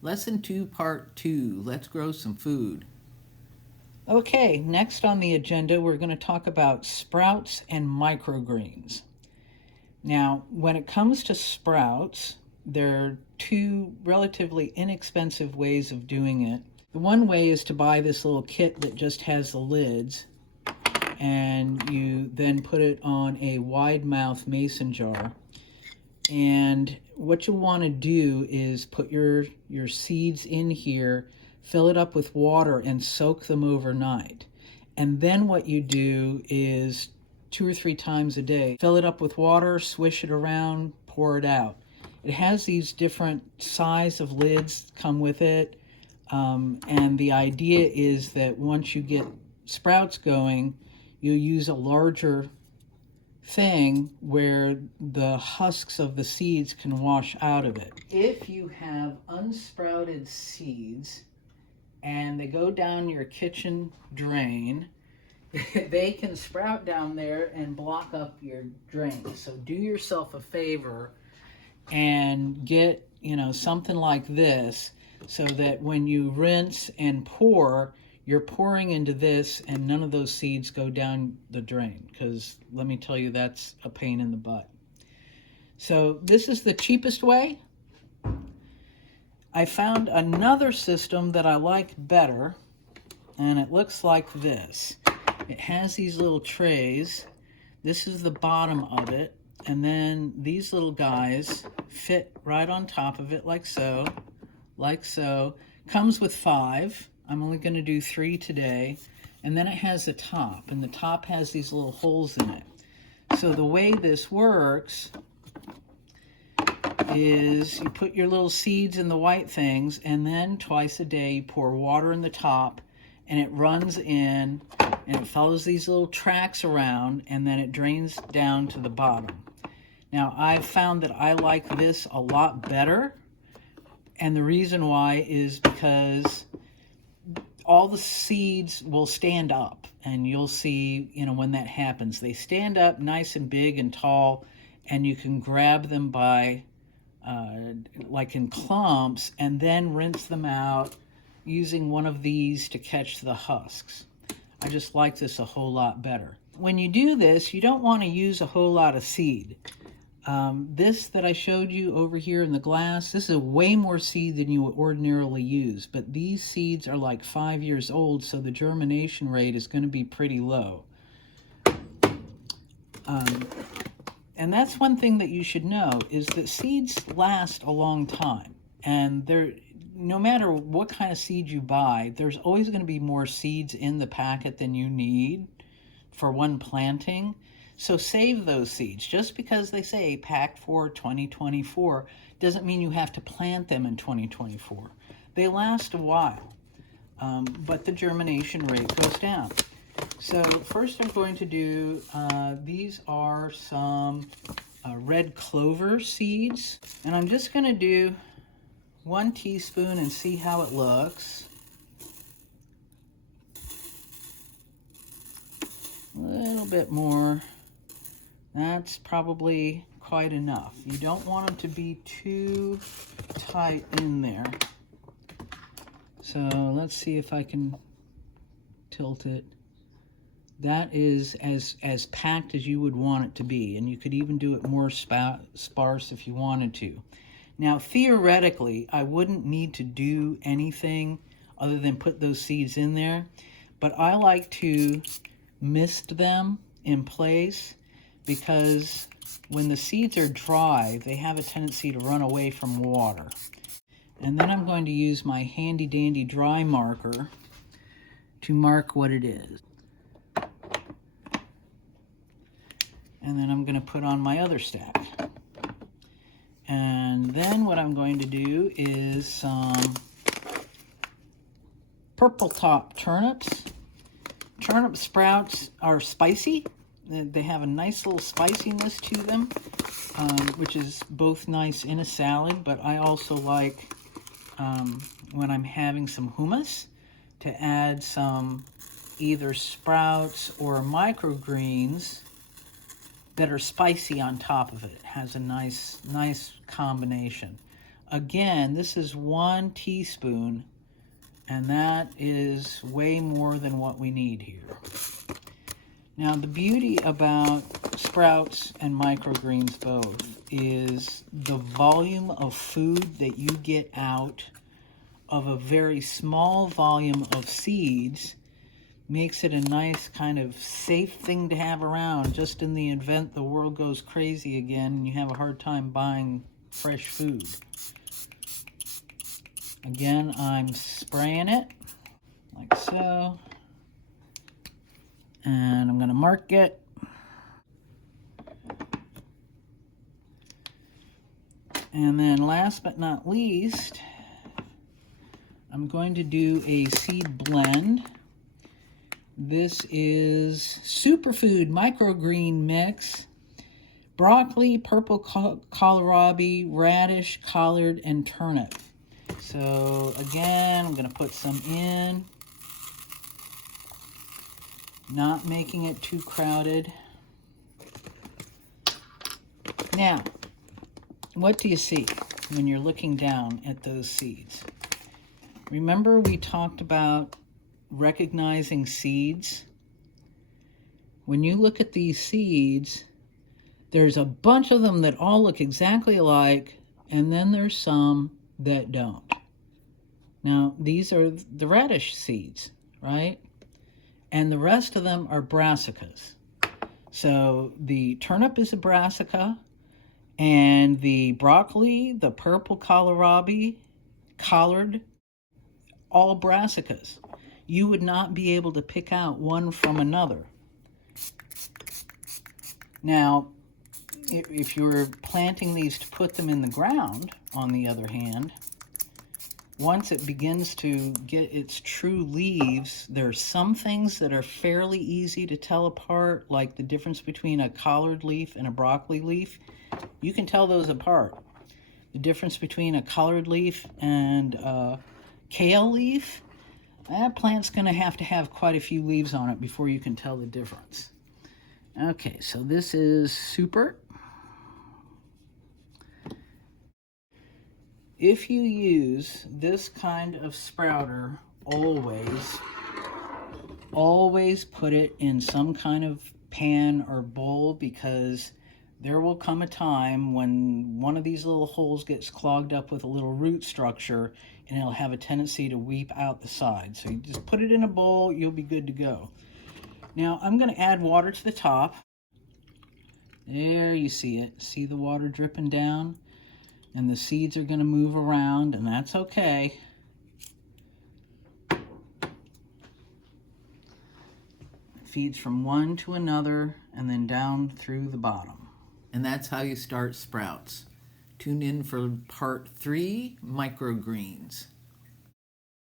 Lesson 2, Part 2. Let's grow some food. Okay, next on the agenda, we're going to talk about sprouts and microgreens. Now, when it comes to sprouts, there are two relatively inexpensive ways of doing it. The one way is to buy this little kit that just has the lids, and you then put it on a wide mouth mason jar. And what you want to do is put your seeds in here, fill it up with water, and soak them overnight. And then what you do is 2 or 3 times a day, fill it up with water, swish it around, pour it out. It has these different size of lids come with it. And the idea is that once you get sprouts going, you'll use a larger thing where the husks of the seeds can wash out of it. If you have unsprouted seeds and they go down your kitchen drain, they can sprout down there and block up your drain. So do yourself a favor and get, something like this so that when you rinse and pour, you're pouring into this and none of those seeds go down the drain, because let me tell you, that's a pain in the butt. So this is the cheapest way. I found another system that I like better, and it looks like this. It has these little trays. This is the bottom of it, and then these little guys fit right on top of it like so, like so. Comes with 5. I'm only going to do 3 today. And then it has a top, and the top has these little holes in it. So the way this works is you put your little seeds in the white things, and then twice a day you pour water in the top, and it runs in, and it follows these little tracks around, and then it drains down to the bottom. Now, I've found that I like this a lot better, and the reason why is because all the seeds will stand up, and you'll see, when that happens, they stand up nice and big and tall, and you can grab them by, like in clumps, and then rinse them out using one of these to catch the husks. I just like this a whole lot better. When you do this, you don't want to use a whole lot of seed. This that I showed you over here in the glass, this is way more seed than you would ordinarily use, but these seeds are like 5 years old, so the germination rate is going to be pretty low. And that's one thing that you should know, is that seeds last a long time, and no matter what kind of seed you buy, there's always going to be more seeds in the packet than you need for one planting. So save those seeds. Just because they say packed for 2024 doesn't mean you have to plant them in 2024. They last a while, but the germination rate goes down. So first I'm going to do, these are some red clover seeds, and I'm just going to do 1 teaspoon and see how it looks. A little bit more. That's probably quite enough. You don't want them to be too tight in there. So let's see if I can tilt it. That is as packed as you would want it to be, and you could even do it more sparse if you wanted to. Now, theoretically, I wouldn't need to do anything other than put those seeds in there, but I like to mist them in place, because when the seeds are dry, they have a tendency to run away from water. And then I'm going to use my handy dandy dry marker to mark what it is. And then I'm going to put on my other stack. And then what I'm going to do is some purple top turnips. Turnip sprouts are spicy. They have a nice little spiciness to them, which is both nice in a salad, but I also like, when I'm having some hummus, to add some either sprouts or microgreens that are spicy on top of it. It has a nice combination. Again, this is 1 teaspoon, and that is way more than what we need here. Now, the beauty about sprouts and microgreens both is the volume of food that you get out of a very small volume of seeds makes it a nice kind of safe thing to have around just in the event the world goes crazy again and you have a hard time buying fresh food. Again, I'm spraying it like so. And I'm going to mark it. And then last but not least, I'm going to do a seed blend. This is Superfood Microgreen Mix. Broccoli, purple kohlrabi, radish, collard, and turnip. So again, I'm going to put some in. Not making it too crowded. Now, what do you see when you're looking down at those seeds? Remember we talked about recognizing seeds? When you look at these seeds, there's a bunch of them that all look exactly alike, and then there's some that don't. Now, these are the radish seeds, right? And the rest of them are brassicas. So the turnip is a brassica, and the broccoli, the purple kohlrabi, collard, all brassicas. You would not be able to pick out one from another. Now, if you were planting these to put them in the ground, on the other hand, once it begins to get its true leaves, there are some things that are fairly easy to tell apart, like the difference between a collard leaf and a broccoli leaf. You can tell those apart. The difference between a collard leaf and a kale leaf, that plant's going to have quite a few leaves on it before you can tell the difference. Okay, so this is Super. If you use this kind of sprouter, always put it in some kind of pan or bowl, because there will come a time when one of these little holes gets clogged up with a little root structure and it'll have a tendency to weep out the side. So you just put it in a bowl, you'll be good to go. Now I'm going to add water to the top. There you see it. See the water dripping down? And the seeds are going to move around, and that's okay. It feeds from one to another and then down through the bottom. And that's how you start sprouts. Tune in for part 3, microgreens.